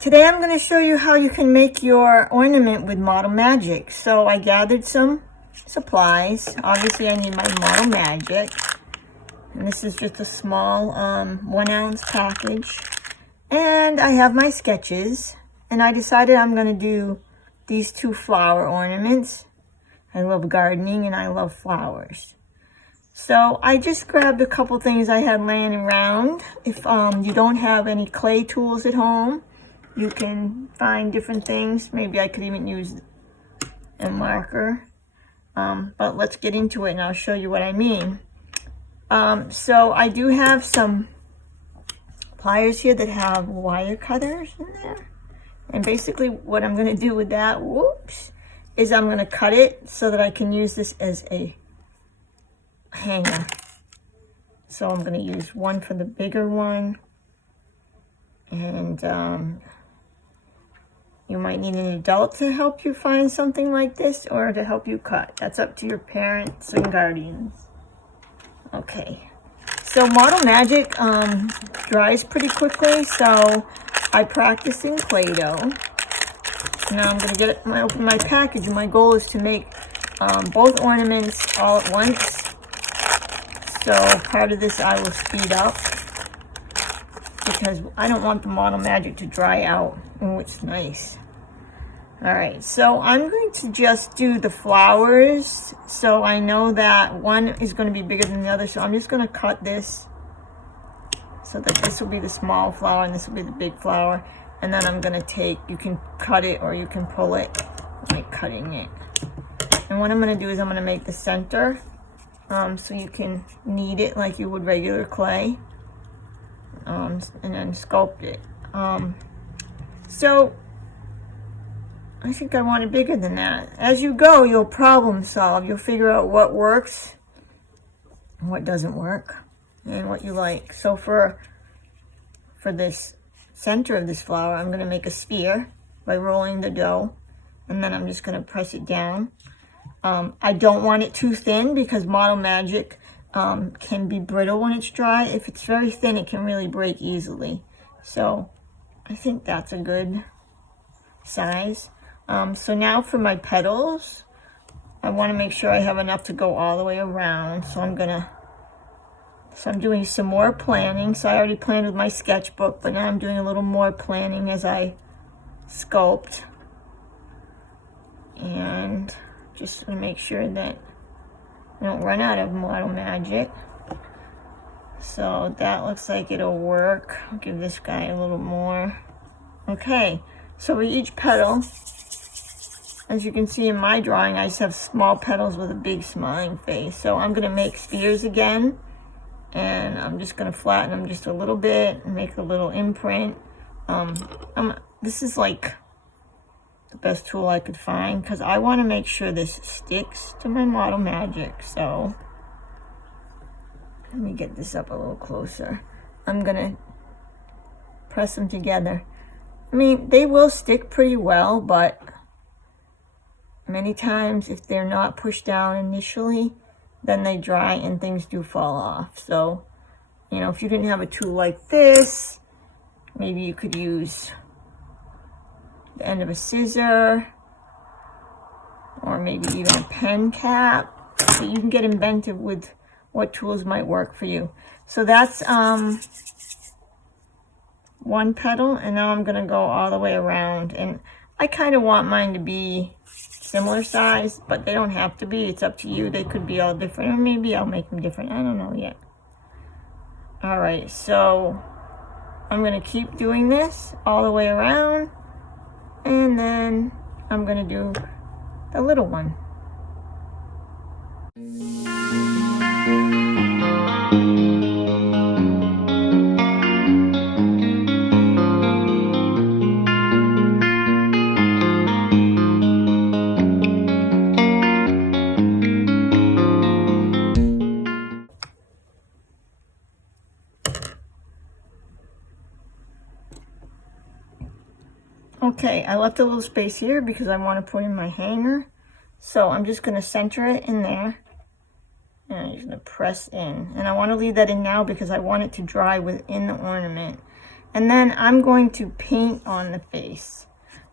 Today I'm going to show you how you can make your ornament with Model Magic. So I gathered some supplies. Obviously I need my Model Magic. And this is just a small 1 ounce package. And I have my sketches. And I decided I'm going to do these 2 flower ornaments. I love gardening and I love flowers. So I just grabbed a couple things I had laying around. If you don't have any clay tools at home, you can find different things. Maybe I could even use a marker. But let's get into it and I'll show you what I mean. So I do have some pliers here that have wire cutters in there. And basically what I'm going to do with that, is I'm going to cut it so that I can use this as a hanger. So I'm going to use one for the bigger one. And you might need an adult to help you find something like this or to help you cut. That's up to your parents and guardians. Okay. So Model Magic dries pretty quickly, so I practice in Play-Doh. Now I'm going to open my package, and my goal is to make both ornaments all at once. So part of this I will speed up because I don't want the Model Magic to dry out. Oh, it's nice. Alright, so I'm going to just do the flowers. So I know that one is going to be bigger than the other. So I'm just going to cut this so that this will be the small flower and this will be the big flower. And then I'm going to take, you can cut it or you can pull it, like cutting it. And what I'm going to do is I'm going to make the center. So you can knead it like you would regular clay. And then sculpt it. So I think I want it bigger than that. As you go, you'll problem solve. You'll figure out what works and what doesn't work and what you like. So for this center of this flower, I'm going to make a sphere by rolling the dough, and then I'm just going to press it down. I don't want it too thin because Model Magic can be brittle when it's dry. If it's very thin, it can really break easily. So I think that's a good size. So now for my petals, I want to make sure I have enough to go all the way around. So I'm doing some more planning. So I already planned with my sketchbook, but now I'm doing a little more planning as I sculpt. And just to make sure that I don't run out of Model Magic. So that looks like it'll work. I'll give this guy a little more. Okay, so with each petal, as you can see in my drawing, I just have small petals with a big smiling face. So I'm going to make spheres again. And I'm just going to flatten them just a little bit and make a little imprint. This is like the best tool I could find because I want to make sure this sticks to my Model Magic. So let me get this up a little closer. I'm going to press them together. I mean, they will stick pretty well, but many times if they're not pushed down initially, then they dry and things do fall off. So, you know, if you didn't have a tool like this, maybe you could use the end of a scissor or maybe even a pen cap. So you can get inventive with what tools might work for you. So that's one petal, and now I'm going to go all the way around. And I kind of want mine to be similar size, but they don't have to be. It's up to you. They could be all different, or maybe I'll make them different. I don't know yet. All right, so I'm going to keep doing this all the way around, and then I'm going to do the little one. Okay, I left a little space here because I want to put in my hanger. So I'm just going to center it in there. And I'm just going to press in. And I want to leave that in now because I want it to dry within the ornament. And then I'm going to paint on the face.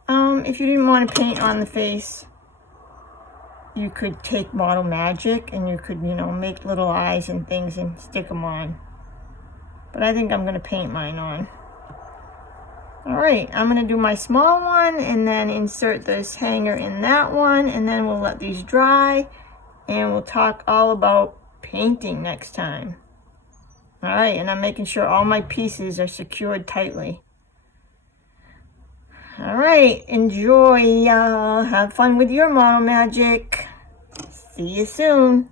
If you didn't want to paint on the face, you could take Model Magic and you could, you know, make little eyes and things and stick them on. But I think I'm going to paint mine on. Alright, I'm going to do my small one and then insert this hanger in that one, and then we'll let these dry and we'll talk all about painting next time. Alright, and I'm making sure all my pieces are secured tightly. Alright, enjoy. Have fun with your Model Magic. See you soon.